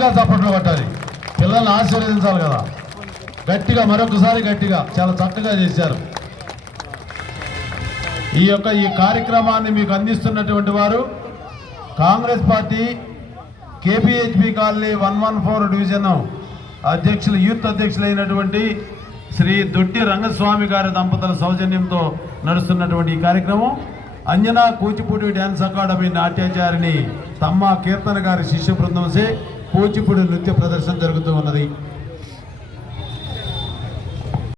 గట్టిగా చప్పట్లు కొట్టాలి. పిల్లల్ని ఆశీర్వదించాలి కదా. గట్టిగా మరొకసారి గట్టిగా చాలా చక్కగా చేశారు. ఈ కార్యక్రమాన్ని మీకు అందిస్తున్నటువంటి వారు Congress party KPHB colony 114 division అధ్యక్షులు యూత్ అధ్యక్షులైనటువంటి శ్రీ దొడ్డి రంగస్వామి గారి దంపతుల సౌజన్యంతో నడుస్తున్నటువంటి ఈ కార్యక్రమం అంజనా కూచిపూడి డ్యాన్స్ అకాడమీ నాట్యాచారిణి తమ్మ కీర్తన గారి శిష్య బృందంసే కూచిపూడి నృత్య ప్రదర్శన జరుగుతూ ఉన్నది.